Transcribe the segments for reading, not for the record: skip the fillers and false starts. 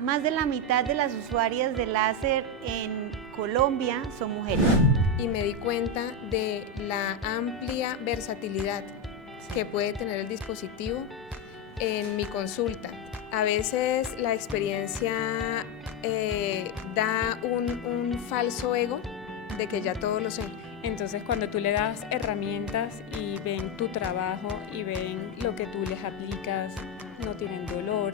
Más de la mitad de las usuarias de láser en Colombia son mujeres. Y me di cuenta de la amplia versatilidad que puede tener el dispositivo en mi consulta. A veces la experiencia da un falso ego de que ya todo lo sé. Entonces cuando tú le das herramientas y ven tu trabajo y ven lo que tú les aplicas, no tienen dolor,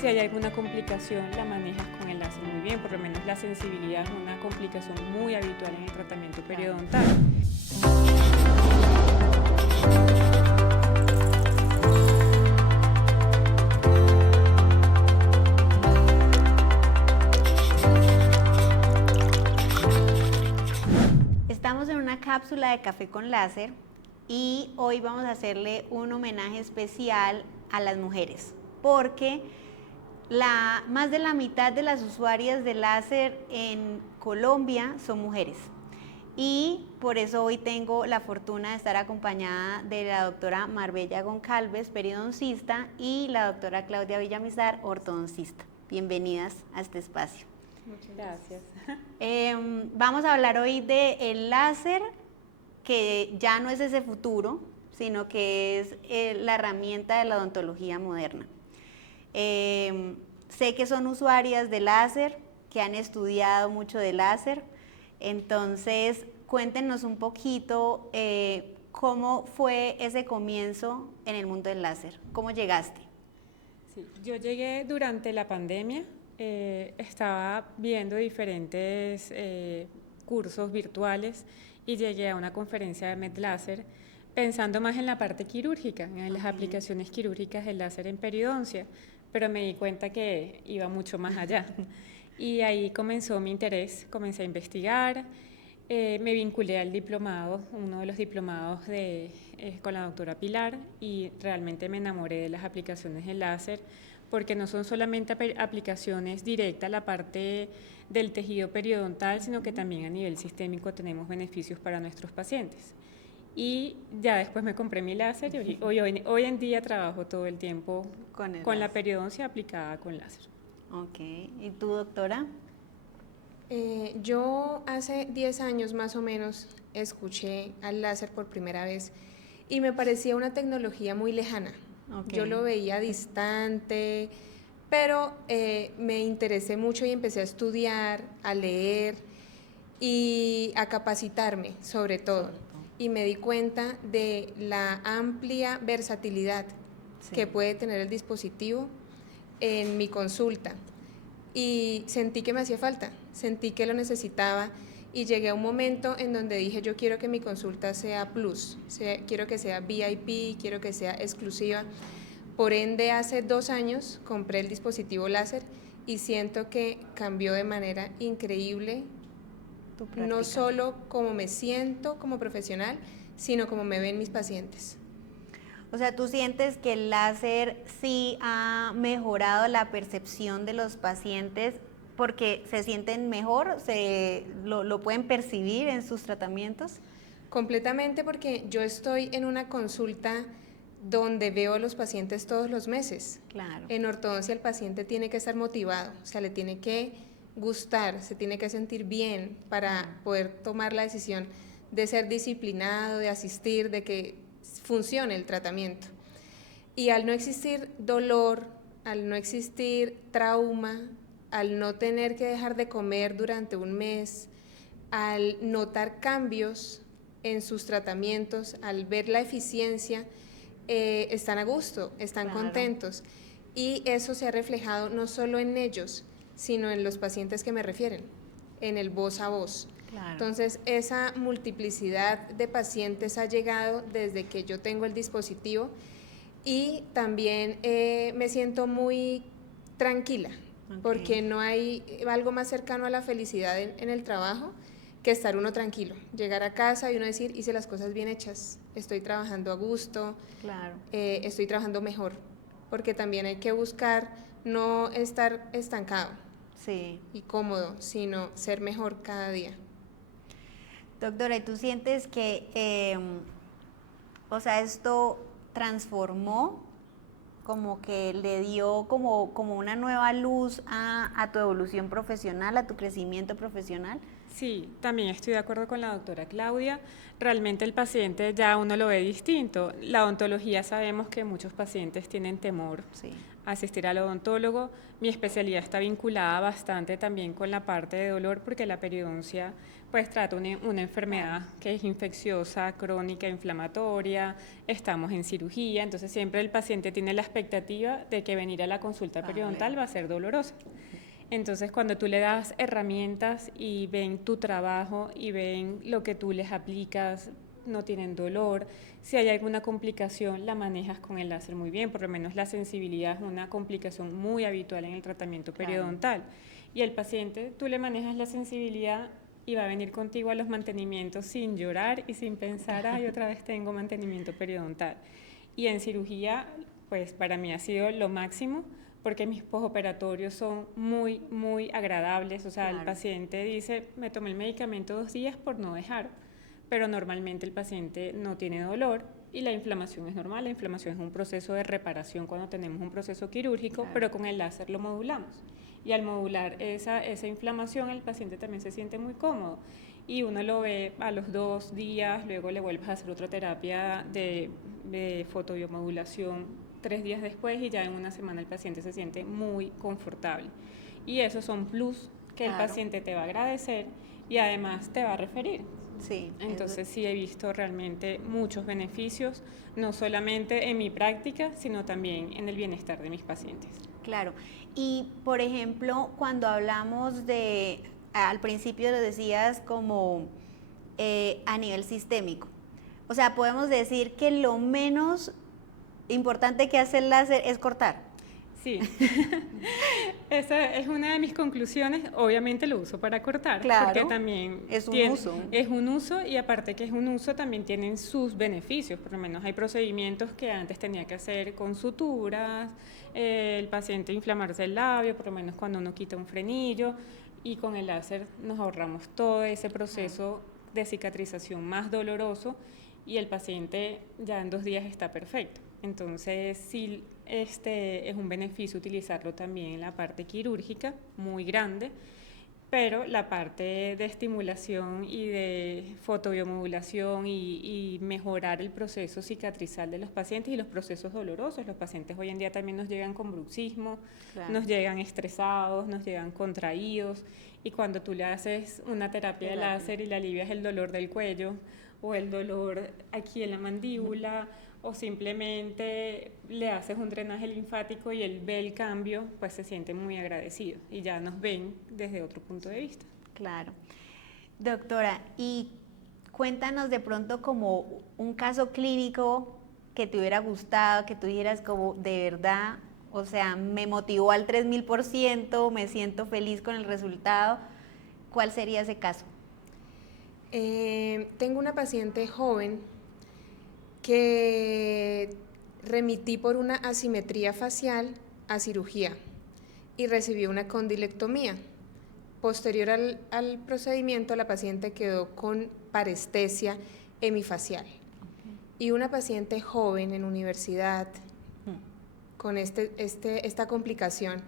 si hay alguna complicación la manejas con el láser muy bien, por lo menos la sensibilidad es una complicación muy habitual en el tratamiento periodontal. Estamos en una cápsula de café con láser y hoy vamos a hacerle un homenaje especial a las mujeres, porque más de la mitad de las usuarias de láser en Colombia son mujeres. Y por eso hoy tengo la fortuna de estar acompañada de la doctora Marbella Goncalves, periodoncista, y la doctora Claudia Villamizar, ortodoncista. Bienvenidas a este espacio. Muchas gracias. Vamos a hablar hoy del láser, que ya no es ese futuro, sino que es la herramienta de la odontología moderna. Sé que son usuarias de láser, que han estudiado mucho de láser, entonces cuéntenos un poquito cómo fue ese comienzo en el mundo del láser, cómo llegaste. Sí, yo llegué durante la pandemia, estaba viendo diferentes cursos virtuales y llegué a una conferencia de MedLáser pensando más en la parte quirúrgica, en las aplicaciones quirúrgicas del láser en periodoncia, pero me di cuenta que iba mucho más allá. Y ahí comenzó mi interés, comencé a investigar, me vinculé al diplomado, uno de los diplomados con la doctora Pilar, y realmente me enamoré de las aplicaciones del láser, porque no son solamente aplicaciones directas a la parte del tejido periodontal, sino que también a nivel sistémico tenemos beneficios para nuestros pacientes. Y ya después me compré mi láser y hoy en día trabajo todo el tiempo con la periodoncia aplicada con láser. Ok, ¿y tú, doctora? Yo hace 10 años más o menos escuché al láser por primera vez y me parecía una tecnología muy lejana. Yo lo veía distante, pero me interesé mucho y empecé a estudiar, a leer y a capacitarme sobre todo. Y me di cuenta de la amplia versatilidad que puede tener el dispositivo en mi consulta. Y sentí que me hacía falta, sentí que lo necesitaba y llegué a un momento en donde dije yo quiero que mi consulta sea plus, quiero que sea VIP, quiero que sea exclusiva. Por ende, hace 2 años compré el dispositivo láser y siento que cambió de manera increíble, no solo como me siento como profesional, sino como me ven mis pacientes. O sea, ¿tú sientes que el láser sí ha mejorado la percepción de los pacientes porque se sienten mejor, lo pueden percibir en sus tratamientos? Completamente, porque yo estoy en una consulta donde veo a los pacientes todos los meses. Claro. En ortodoncia el paciente tiene que estar motivado, o sea, le tiene que gustar, se tiene que sentir bien para poder tomar la decisión de ser disciplinado, de asistir, de que funcione el tratamiento. Y al no existir dolor, al no existir trauma, al no tener que dejar de comer durante un mes, al notar cambios en sus tratamientos, al ver la eficiencia, están a gusto, están contentos. Y eso se ha reflejado no solo en ellos, sino en los pacientes que me refieren, en el voz a voz. Claro. Entonces, esa multiplicidad de pacientes ha llegado desde que yo tengo el dispositivo y también me siento muy tranquila, porque no hay algo más cercano a la felicidad en el trabajo que estar uno tranquilo, llegar a casa y uno decir, hice las cosas bien hechas, estoy trabajando a gusto, estoy trabajando mejor, porque también hay que buscar no estar estancado y cómodo, sino ser mejor cada día. Doctora, ¿y tú sientes que, o sea, esto transformó como que le dio como una nueva luz a tu evolución profesional, a tu crecimiento profesional? Sí, también estoy de acuerdo con la doctora Claudia. Realmente el paciente ya uno lo ve distinto. La odontología sabemos que muchos pacientes tienen temor Sí. a asistir al odontólogo. Mi especialidad está vinculada bastante también con la parte de dolor porque la periodoncia pues trata una enfermedad que es infecciosa, crónica, inflamatoria, estamos en cirugía, entonces siempre el paciente tiene la expectativa de que venir a la consulta periodontal va a ser dolorosa. Entonces, cuando tú le das herramientas y ven tu trabajo y ven lo que tú les aplicas, no tienen dolor, si hay alguna complicación la manejas con el láser muy bien, por lo menos la sensibilidad es una complicación muy habitual en el tratamiento periodontal. Y el paciente, tú le manejas la sensibilidad y va a venir contigo a los mantenimientos sin llorar y sin pensar, ay, otra vez tengo mantenimiento periodontal. Y en cirugía, pues para mí ha sido lo máximo, porque mis posoperatorios son muy, muy agradables. O sea, el paciente dice, me tomé el medicamento 2 días por no dejar, pero normalmente el paciente no tiene dolor y la inflamación es normal. La inflamación es un proceso de reparación cuando tenemos un proceso quirúrgico, pero con el láser lo modulamos. Y al modular esa inflamación, el paciente también se siente muy cómodo. Y uno lo ve a los 2 días, luego le vuelves a hacer otra terapia de fotobiomodulación 3 días después y ya en una semana el paciente se siente muy confortable. Y esos son plus que el paciente te va a agradecer y además te va a referir. Sí. Entonces sí he visto realmente muchos beneficios, no solamente en mi práctica, sino también en el bienestar de mis pacientes. Claro. Y, por ejemplo, cuando hablamos de, al principio lo decías como a nivel sistémico, o sea, podemos decir que lo menos importante que hace el láser es cortar. Sí, esa es una de mis conclusiones. Obviamente lo uso para cortar, claro, porque también es un uso y aparte que es un uso también tienen sus beneficios. Por lo menos hay procedimientos que antes tenía que hacer con suturas, el paciente inflamarse el labio, por lo menos cuando uno quita un frenillo, y con el láser nos ahorramos todo ese proceso de cicatrización más doloroso y el paciente ya en 2 días está perfecto. Entonces, sí, es un beneficio utilizarlo también en la parte quirúrgica, muy grande, pero la parte de estimulación y de fotobiomodulación y mejorar el proceso cicatrizal de los pacientes y los procesos dolorosos. Los pacientes hoy en día también nos llegan con bruxismo, nos llegan estresados, nos llegan contraídos, y cuando tú le haces una terapia de láser y le alivias el dolor del cuello o el dolor aquí en la mandíbula, o simplemente le haces un drenaje linfático y él ve el cambio, pues se siente muy agradecido y ya nos ven desde otro punto de vista. Claro. Doctora, y cuéntanos de pronto como un caso clínico que te hubiera gustado, que tú dijeras como de verdad, o sea, me motivó al 3000%, me siento feliz con el resultado. ¿Cuál sería ese caso? Tengo una paciente joven que remití por una asimetría facial a cirugía y recibió una condilectomía. Posterior al procedimiento, la paciente quedó con parestesia hemifacial. Y una paciente joven en universidad con esta complicación,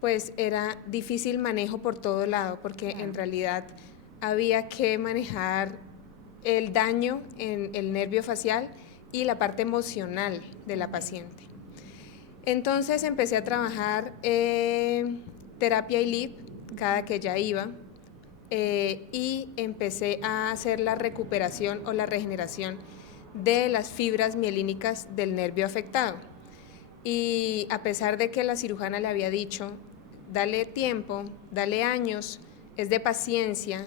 pues era difícil manejo por todo lado, porque en realidad había que manejar el daño en el nervio facial y la parte emocional de la paciente. Entonces empecé a trabajar terapia ILIP cada que ya iba y empecé a hacer la recuperación o la regeneración de las fibras mielínicas del nervio afectado. Y a pesar de que la cirujana le había dicho, dale tiempo, dale años, es de paciencia,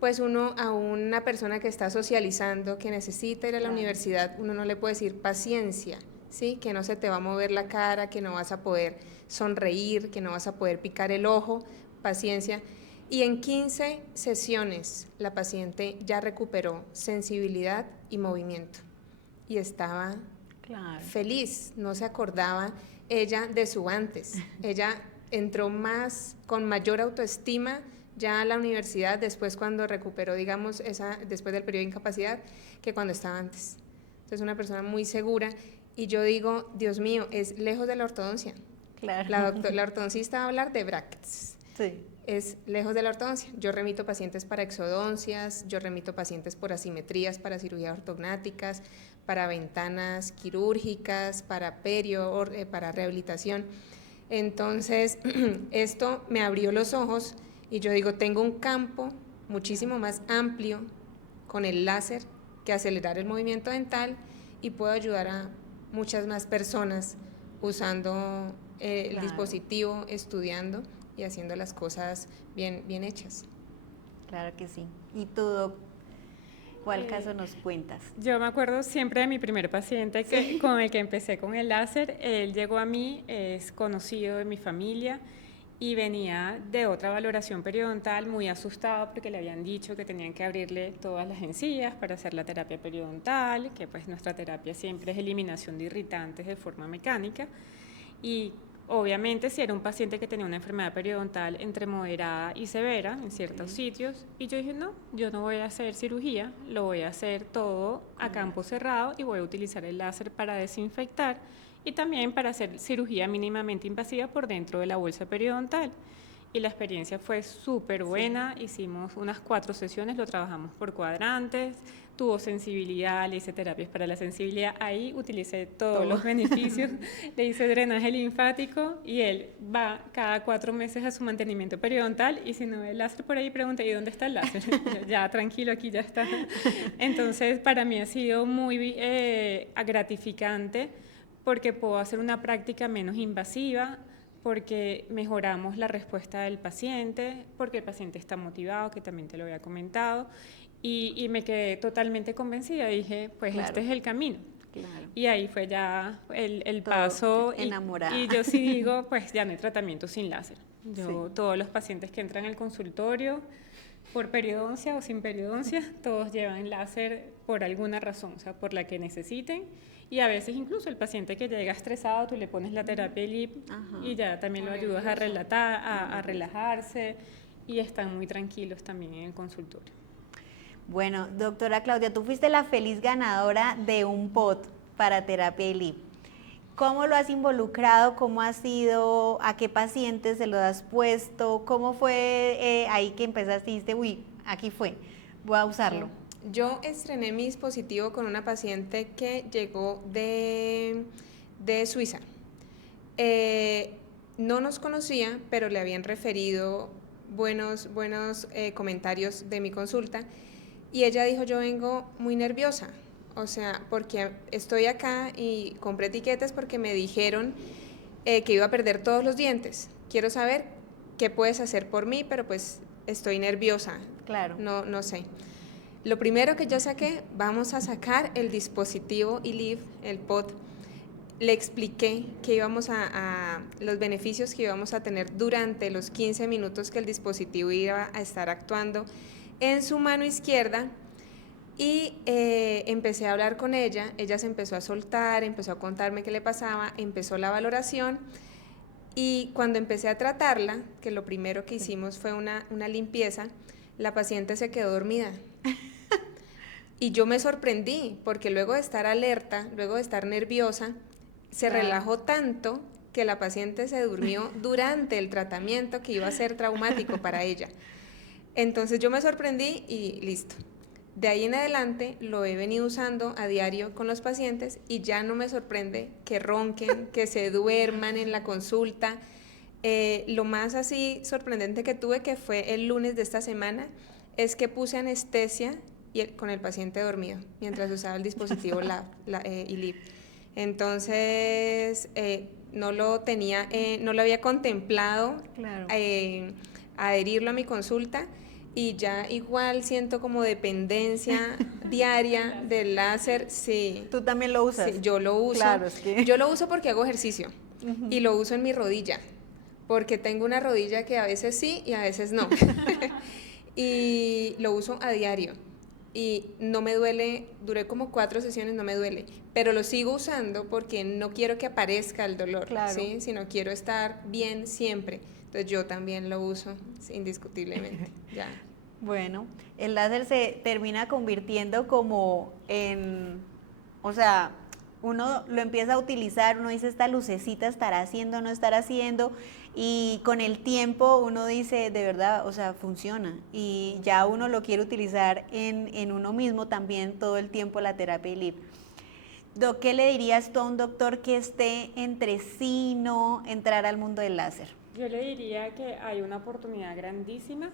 pues uno a una persona que está socializando, que necesita ir a la universidad, uno no le puede decir paciencia, ¿sí? Que no se te va a mover la cara, que no vas a poder sonreír, que no vas a poder picar el ojo, paciencia. Y en 15 sesiones la paciente ya recuperó sensibilidad y movimiento y estaba feliz, no se acordaba ella de su antes. Ella entró con mayor autoestima ya a la universidad después cuando recuperó, digamos, después del periodo de incapacidad, que cuando estaba antes. Entonces una persona muy segura y yo digo, Dios mío, es lejos de la ortodoncia. Claro. La ortodoncista va a hablar de brackets. Sí. Es lejos de la ortodoncia. Yo remito pacientes para exodoncias, yo remito pacientes por asimetrías, para cirugías ortognáticas, para ventanas quirúrgicas, para perio, para rehabilitación. Entonces, esto me abrió los ojos y yo digo, tengo un campo muchísimo más amplio con el láser que acelerar el movimiento dental y puedo ayudar a muchas más personas usando el dispositivo, estudiando y haciendo las cosas bien hechas. Claro que sí. ¿Y tú, Doc, cuál caso nos cuentas? Yo me acuerdo siempre de mi primer paciente con el que empecé con el láser. Él llegó a mí, es conocido de mi familia y venía de otra valoración periodontal, muy asustado porque le habían dicho que tenían que abrirle todas las encías para hacer la terapia periodontal, que pues nuestra terapia siempre es eliminación de irritantes de forma mecánica. Y obviamente si era un paciente que tenía una enfermedad periodontal entre moderada y severa en ciertos sitios, y yo dije, no, yo no voy a hacer cirugía, lo voy a hacer todo a campo cerrado y voy a utilizar el láser para desinfectar y también para hacer cirugía mínimamente invasiva por dentro de la bolsa periodontal. Y la experiencia fue súper buena, hicimos unas 4 sesiones, lo trabajamos por cuadrantes, tuvo sensibilidad, le hice terapias para la sensibilidad, ahí utilicé todos los beneficios, le hice drenaje linfático y él va cada 4 meses a su mantenimiento periodontal y si no ve el láser por ahí pregunta, ¿y dónde está el láser? Ya, tranquilo, aquí ya está. Entonces, para mí ha sido muy gratificante porque puedo hacer una práctica menos invasiva, porque mejoramos la respuesta del paciente, porque el paciente está motivado, que también te lo había comentado, y me quedé totalmente convencida, dije, pues claro, este es el camino. Claro. Y ahí fue ya el paso, enamorada. Y yo sí digo, pues ya no hay tratamiento sin láser. Yo, todos los pacientes que entran al consultorio, por periodoncia o sin periodoncia, todos llevan láser por alguna razón, o sea, por la que necesiten. Y a veces incluso el paciente que llega estresado, tú le pones la terapia ELIP y ya también lo ayudas a relatar, a relajarse y están muy tranquilos también en el consultorio. Bueno, doctora Claudia, tú fuiste la feliz ganadora de un POT para terapia ELIP. ¿Cómo lo has involucrado? ¿Cómo ha sido? ¿A qué pacientes se lo has puesto? ¿Cómo fue ahí que empezaste y dijiste, uy, aquí fue, voy a usarlo? Yo estrené mi dispositivo con una paciente que llegó de Suiza. No nos conocía, pero le habían referido buenos comentarios de mi consulta y ella dijo, yo vengo muy nerviosa, o sea, porque estoy acá y compré etiquetas porque me dijeron que iba a perder todos los dientes. Quiero saber qué puedes hacer por mí, pero pues estoy nerviosa. Claro. No sé. Lo primero que yo saqué, vamos a sacar el dispositivo ELIP, el POT. Le expliqué que íbamos los beneficios que íbamos a tener durante los 15 minutos que el dispositivo iba a estar actuando en su mano izquierda y empecé a hablar con ella. Ella se empezó a soltar, empezó a contarme qué le pasaba, empezó la valoración y cuando empecé a tratarla, que lo primero que hicimos fue una limpieza, la paciente se quedó dormida. Y yo me sorprendí, porque luego de estar alerta, luego de estar nerviosa, se relajó tanto que la paciente se durmió durante el tratamiento que iba a ser traumático para ella. Entonces yo me sorprendí y listo. De ahí en adelante lo he venido usando a diario con los pacientes y ya no me sorprende que ronquen, que se duerman en la consulta. Lo más así sorprendente que tuve, que fue el lunes de esta semana, es que puse anestesia con el paciente dormido mientras usaba el dispositivo ELIP. Entonces no lo había contemplado, claro, adherirlo a mi consulta y ya igual siento como dependencia diaria del láser. Sí. ¿Tú también lo usas? Sí, yo lo uso. Claro, es que... Yo lo uso porque hago ejercicio y lo uso en mi rodilla, porque tengo una rodilla que a veces sí y a veces no. Y lo uso a diario. Y no me duele, duré como 4 sesiones, no me duele, pero lo sigo usando porque no quiero que aparezca el dolor, claro, ¿sí? Sino quiero estar bien siempre. Entonces yo también lo uso, indiscutiblemente. Ya. Bueno, el láser se termina convirtiendo como en, o sea, uno lo empieza a utilizar, uno dice, esta lucecita estará haciendo, no estará haciendo, y con el tiempo uno dice, de verdad, o sea, funciona, y ya uno lo quiere utilizar en uno mismo también todo el tiempo la terapia ILIP. Doc, ¿qué le dirías tú a un doctor que esté entre sí y no entrar al mundo del láser? Yo le diría que hay una oportunidad grandísima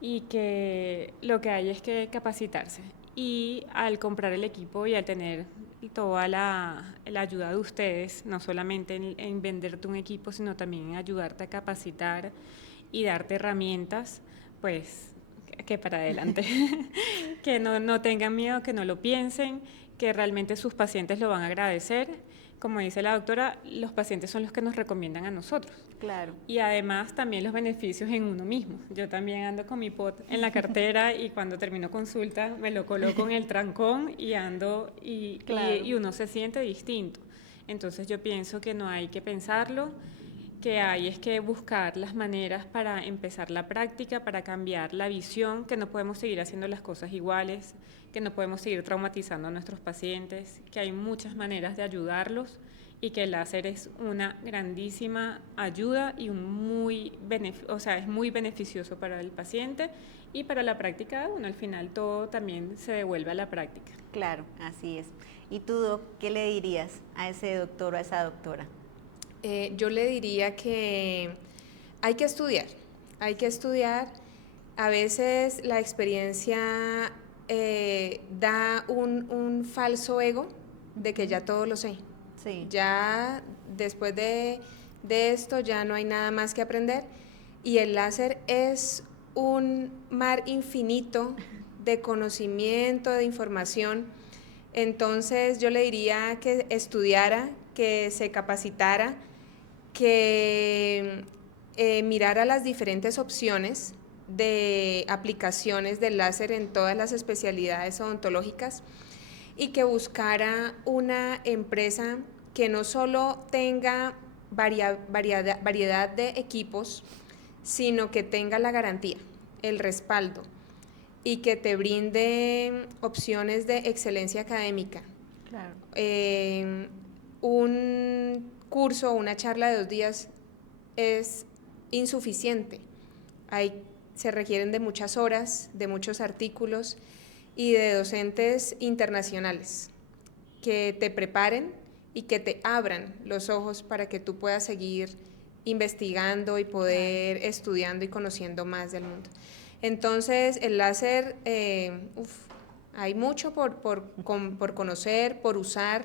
y que lo que hay es que capacitarse. Y al comprar el equipo y al tener toda la ayuda de ustedes, no solamente en venderte un equipo, sino también en ayudarte a capacitar y darte herramientas, pues que para adelante. Que no tengan miedo, que no lo piensen, que realmente sus pacientes lo van a agradecer. Como dice la doctora, los pacientes son los que nos recomiendan a nosotros. Claro. Y además también los beneficios en uno mismo. Yo también ando con mi pot en la cartera y cuando termino consulta me lo coloco en el trancón y ando Claro. y uno se siente distinto. Entonces yo pienso que no hay que pensarlo, que hay es que buscar las maneras para empezar la práctica, para cambiar la visión, que no podemos seguir haciendo las cosas iguales, que no podemos seguir traumatizando a nuestros pacientes, que hay muchas maneras de ayudarlos y que el láser es una grandísima ayuda y es muy beneficioso para el paciente y para la práctica de uno. Al final todo también se devuelve a la práctica. Claro, así es. ¿Y tú, Doc, qué le dirías a ese doctor o a esa doctora? Yo le diría que hay que estudiar, hay que estudiar. A veces la experiencia da un falso ego de que ya todo lo sé. Sí. Ya después de esto ya no hay nada más que aprender y el láser es un mar infinito de conocimiento, de información. Entonces yo le diría que estudiara, que se capacitara, que mirara las diferentes opciones de aplicaciones del láser en todas las especialidades odontológicas y que buscara una empresa que no solo tenga variedad de equipos, sino que tenga la garantía, el respaldo y que te brinde opciones de excelencia académica. Claro. Un curso o una charla de 2 días es insuficiente. Se requieren de muchas horas, de muchos artículos y de docentes internacionales que te preparen y que te abran los ojos para que tú puedas seguir investigando y poder estudiando y conociendo más del mundo. Entonces, el láser, hay mucho por conocer, por usar,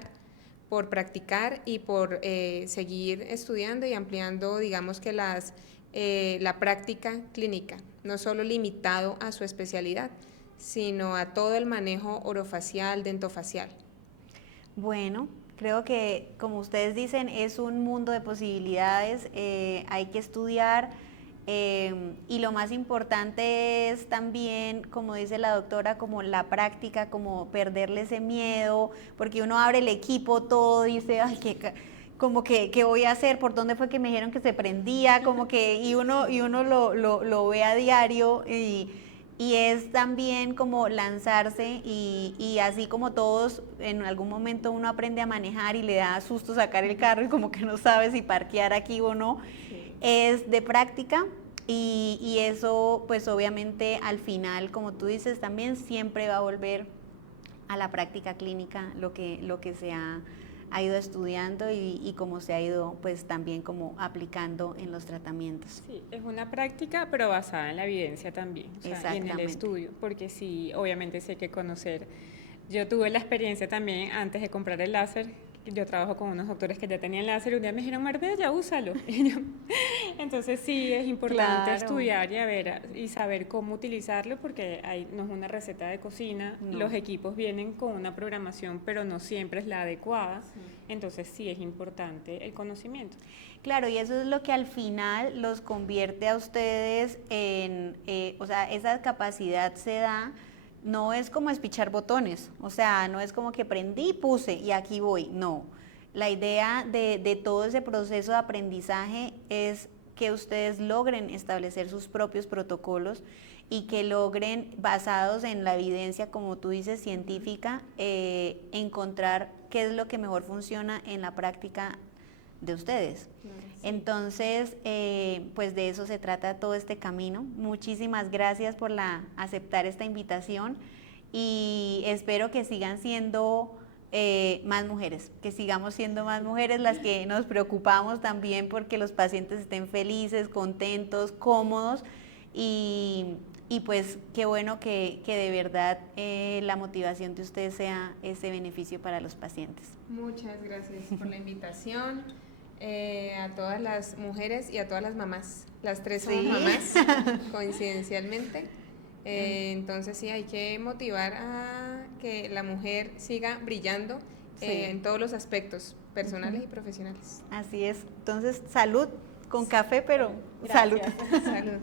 por practicar y por seguir estudiando y ampliando, digamos que la práctica clínica, no solo limitado a su especialidad, sino a todo el manejo orofacial, dentofacial. Bueno, creo que, como ustedes dicen, es un mundo de posibilidades, hay que estudiar y lo más importante es también, como dice la doctora, como la práctica, como perderle ese miedo, porque uno abre el equipo, todo, dice, ay, ¿qué voy a hacer? ¿Por dónde fue que me dijeron que se prendía? Y uno lo ve a diario y es también como lanzarse y así como todos, en algún momento uno aprende a manejar y le da susto sacar el carro y como que no sabe si parquear aquí o no, sí. Es de práctica y eso pues obviamente al final, como tú dices, también siempre va a volver a la práctica clínica lo que se ha ido estudiando y cómo se ha ido pues también como aplicando en los tratamientos. Sí, es una práctica pero basada en la evidencia también, o sea, y en el estudio, porque sí, obviamente sí hay que conocer. Yo tuve la experiencia también antes de comprar el láser, yo trabajo con unos doctores que ya tenían láser y un día me dijeron, Marbella, úsalo. Entonces sí, es importante estudiar y saber cómo utilizarlo porque no es una receta de cocina, los equipos vienen con una programación pero no siempre es la adecuada, entonces sí es importante el conocimiento. Claro, y eso es lo que al final los convierte a ustedes en, o sea, esa capacidad se da. No es como espichar botones, o sea, no es como que prendí, puse y aquí voy, no. La idea de todo ese proceso de aprendizaje es que ustedes logren establecer sus propios protocolos y que logren, basados en la evidencia, como tú dices, científica, encontrar qué es lo que mejor funciona en la práctica de ustedes. Sí. Entonces, pues de eso se trata todo este camino. Muchísimas gracias por aceptar esta invitación y espero que sigan siendo más mujeres, que sigamos siendo más mujeres las que nos preocupamos también porque los pacientes estén felices, contentos, cómodos y pues qué bueno que de verdad la motivación de ustedes sea ese beneficio para los pacientes. Muchas gracias por la invitación. A todas las mujeres y a todas las mamás. Las tres somos mamás, coincidencialmente. Entonces sí, hay que motivar a que la mujer siga brillando en todos los aspectos, personales y profesionales. Así es. Entonces, salud con café, pero Gracias. salud. Salud.